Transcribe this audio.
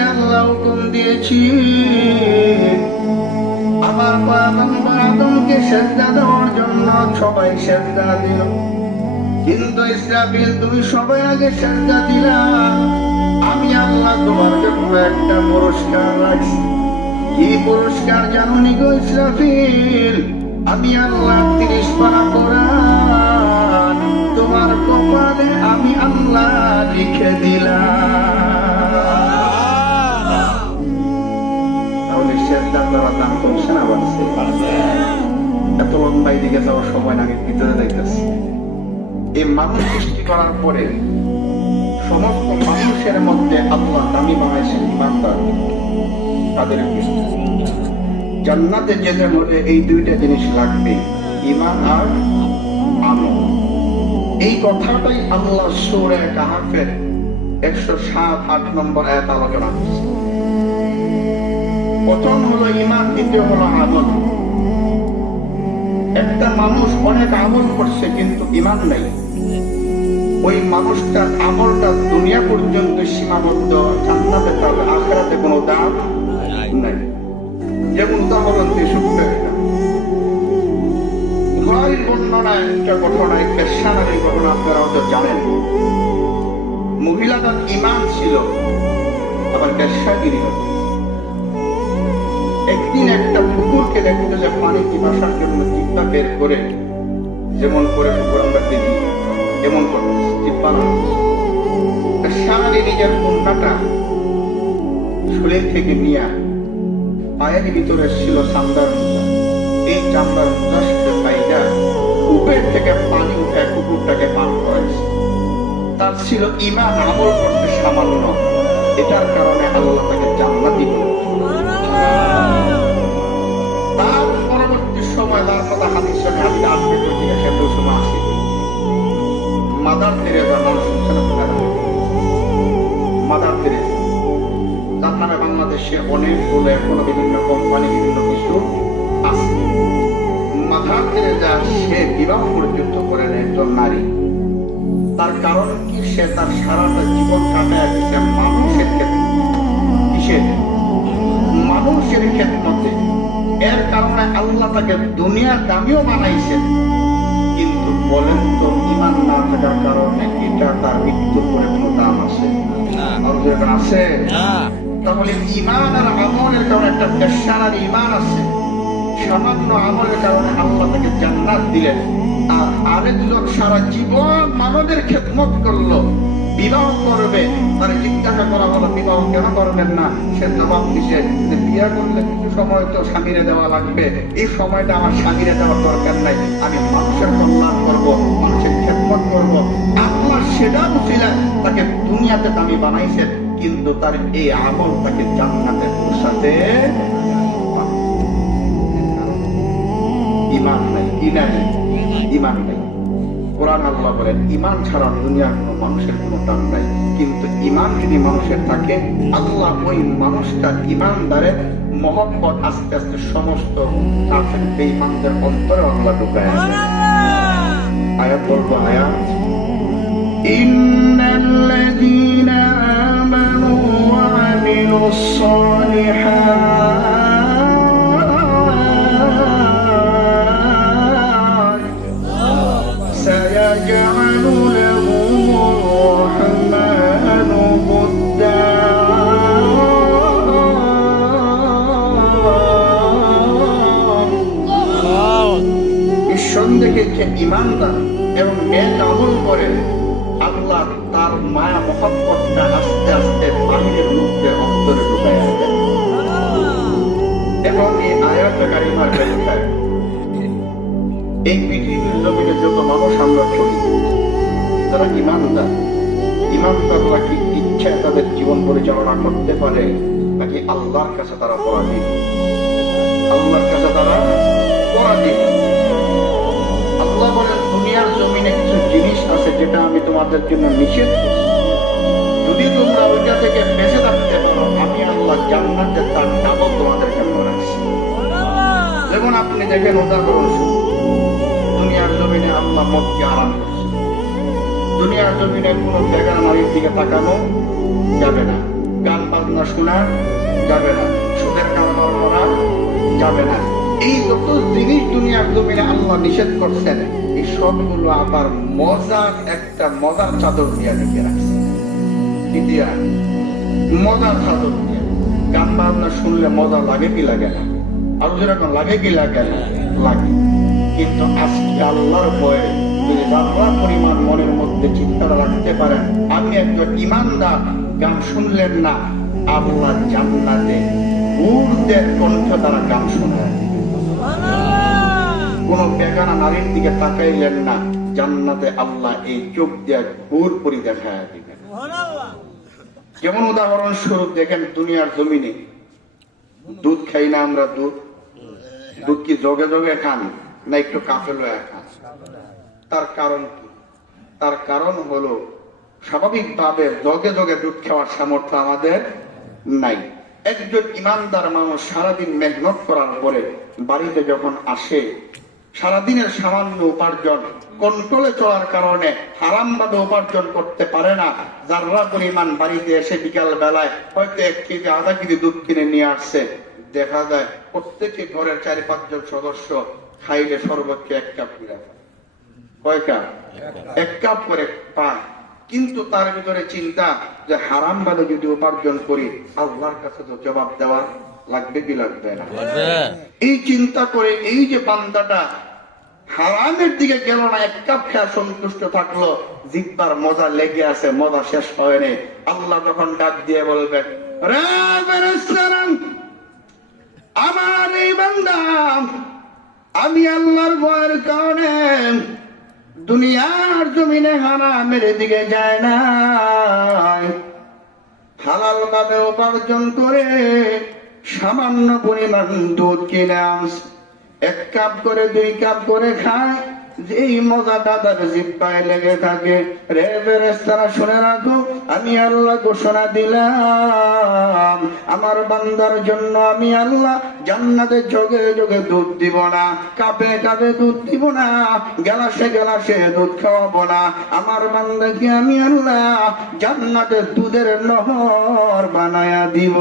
আল্লাহ হুকুম দিয়েছি। আমার পয়গম্বর আদমকে সেজদা দেওয়ার জন্য সবাই সেজদা দিল। কিন্তু ইসরাফিল, তুমি সবাই আগে সেজদা দিলা। আমি আল্লাহ তোমার জন্য একটা পুরস্কার রাখছি। কি পুরস্কার জানো নি গো ইসরাফিল? আমি আল্লাহ তিরিশ পারা তোমার কপালে আমি আল্লাহ লিখে দিলাম। যাওয়ার সময় ভিতরে এই মানুষ সৃষ্টি করার পরে সমস্ত মানুষের মধ্যে আল্লাহ দামি বানাইছেন ইমানদার। তাদের জান্নাতে যেতে হলে এই দুইটা জিনিস লাগবে ইমান আর আমল। এই কথাটাই আল্লাহ সুরে কাহাফের একশো সাত, আট নম্বর এক আলোচনা প্রথম হলো ইমান দ্বিতীয় হলো আমল। মানুষ অনেক আমল করছে, কিন্তু ইমান নেই। ওই মানুষটার আমলটা দুনিয়া পর্যন্ত সীমাবদ্ধ, জান্নাতে তাহলে আখেরাতে কোনো দাম নাই। যেমন উদাহরণ দিয়ে না। বর্ণনায় একটা একটা সানারি ঘটনা আপনারা হয়তো জানেন। ইমান ছিল, আবার হতো একদিন একটা পুকুরকে যে পানি পিপাসার জন্য চিন্তা বের করে, যেমন করে পুকুর আমরা দেখি এমন করে সারাদি নিজের কন্যাটা শরীর থেকে নিয়ে পায়ের ভিতরে ছিল মুদ্রা এই চান্দার মুদ্রা সাথে কূপের থেকে পানি উঠে কুকুরটাকে পান করেছে তার ছিল ইমান আমল করতে সামান্য। এটার কারণে আল্লাহ তাকে জান্নাতি মাদার তেরেজা মাদার তেরেজা তার। নামে বাংলাদেশে অনেকগুলো এখনও বিভিন্ন কোম্পানি, বিভিন্ন কিছু আছে। মাদার তেরেজা সে বিবাহ করেন একজন নারী। তার কারণ কি? সে তার সারাটা জীবন কাটায় দিচ্ছে মানুষের ক্ষেত্রে। কিসের? মানুষের ক্ষেত্রে। এর কারণে আল্লাহ তাকে দুনিয়ার দামিও বানাইছেন। কিন্তু বলেন তো ইমান না থাকার কারণে এটা তার মৃত্যুর পরে কোনো দাম আছে? আর আছে? তাহলে ইমান আর আমলের কারণে একটা পেশার ইমান আছে। সামান্য আমলের কারণে আল্লাহ তাকে জান্নাত দিলেন। আর আরেক লোক সারা জীবন মানবের খেদমত করল। বিবাহ করবে, তার জিজ্ঞাসা করা হলো, বিবাহ কেন করবেন না? সে জবাব দিছে যে, বিয়ে করলে কিছু সময় তো স্বামীরে দেওয়া লাগবে। এই সময়টা আমার স্বামীরে দেওয়ার দরকার নাই। আমি মানুষের কল্যাণ করব, মানুষের খেদমত করব। আল্লাহ সেটা বুঝিলেন, তাকে দুনিয়াতে দামি বানাইছেন কিন্তু তার এই আমল তাকে জান্নাতে পৌঁছাতে ইমান নাই কি নাই, ইমান নাই। কোরআন আল্লাহ বলেন ইমান ছাড়া দুনিয়ার কোনো মানুষের কোনো দাম নাই। কিন্তু ইমান যদি মানুষের থাকে আল্লাহ ওই মানুষটা ইমানদারের মহব্বত আস্তে আস্তে সমস্ত কাফের বেঈমানদের অন্তরে আল্লাহ ঢুকায় আসে আয়াত বলব আয়াত যে ইমানদার এবং ন্যায় আমল করে আল্লাহ তার মায়া, মহব্বতটা আস্তে আস্তে বাহিরের মধ্যে অন্তরে ঢুকায় আসবে এবং এই আয়াতকারী মার ব্যাখ্যায়, এই পৃথিবীর জমিনে যত মানুষ আমরা চলি তারা ইমানদার, ইমানদাররা কি ইচ্ছায় তাদের জীবন পরিচালনা করতে পারে, নাকি আল্লাহর কাছে তারা পরাধীন? আল্লাহর কাছে তারা পরাধীন। আমি তোমাদের জন্য নিষেধ করছি। যদি তোমরা ওইটা থেকে বেঁচে থাকতে পারো, আমি আল্লাহ জান্নাতে তার ডাবল তোমাদের জন্য রাখছি। যেমন আপনি দেখেন উদাহরণ দুনিয়ার জমিনে আল্লাহ মদকে আরাম দুনিয়ার জমিনে কোনো বেগার নারীর দিকে তাকানো যাবে না। গান বাজনা শোনা যাবে না। সুদের কারবার করা যাবে না। এই যত জিনিস দুনিয়ার জমিনে আল্লাহ নিষেধ করছেন, এই সবগুলো আবার মজার একটা মজার চাদর দিয়ে ঢেকে রাখছে। মজার চাদর দিয়ে গান বাজনা শুনলে মজা লাগে কি লাগে না? যেরকম লাগে কি লাগে না, লাগে। কিন্তু আজকে আল্লাহর ভয়ে যদি যাত্রা পরিমাণ মনের মধ্যে চিন্তাটা রাখতে পারেন আমি একজন ইমানদার, গান শুনলেন না, আল্লাহ জান্নাতে হুরদের কণ্ঠ তারা গান শোনায় কোন বেগানা নারীর দিকে তাকাইলেন না। জান্নাতে আল্লাহ এই চোখ দিয়ে হুর পরি দেখায় দিবেন। যেমন উদাহরণ স্বরূপ দেখেন দুনিয়ার জমিনে দুধ খাই না আমরা দুধ। দুধ কি জগে জগে খান না একটু কাঁপে লয়া খান? তার কারণ কি? তার কারণ হলো স্বাভাবিকভাবে জগে জগে দুধ খাওয়ার সামর্থ্য আমাদের নাই। একজন ইমানদার মানুষ সারাদিন মেহনত করার পরে বাড়িতে যখন আসে সারাদিনের সামান্য উপার্জন কন্ট্রোলে চলার কারণে হারাম ভাবে উপার্জন করতে পারে না। যারা পরিমাণ বাড়িতে এসে বিকাল বেলায় হয়তো এক কেজি আধা কেজি দুধ কিনে নিয়ে আসছে দেখা যায় প্রত্যেকে ঘরের চারি পাঁচজন সদস্য খাইলে সর্বোচ্চ এক কাপ কয় কাপ। এক কাপ করে পায়। কিন্তু তার ভিতরে চিন্তা যে হারাম ভাবে যদি উপার্জন করি আল্লাহর কাছে তো জবাব দেওয়া লাগবে কি লাগবে না? এই চিন্তা করে এই যে বান্দাটা হারামের দিকে গেল না এক কাপ খেয়া সন্তুষ্ট থাকল জিব্বার মজা লেগে আছে মজা শেষ হয়নি আল্লাহ যখন ডাক দিয়ে বলবেন "রে আমার এই বান্দা আমি আল্লাহর ভয়ের কারণে দুনিয়ার জমিনে হারামের দিকে যায় না। হালাল ভাবে উপার্জন করে সামান্য পরিমাণ দুধ কিনে আস এক কাপ করে, দুই কাপ করে খায়। যেই মজাটা তার জিব্বায় লেগে থাকে। রে বেরেস্তারা শুনে রাখো, আমি আল্লাহ ঘোষণা দিলাম। আমার বান্দার জন্য আমি আল্লাহ জান্নাতে যোগে যোগে দুধ দিব না। কাপে কাপে দুধ দিব না গেলাসে গেলাসে দুধ খাওয়াবো না। আমার বান্দাকে আমি আল্লাহ জান্নাতে দুধের নহর বানায়া দিব।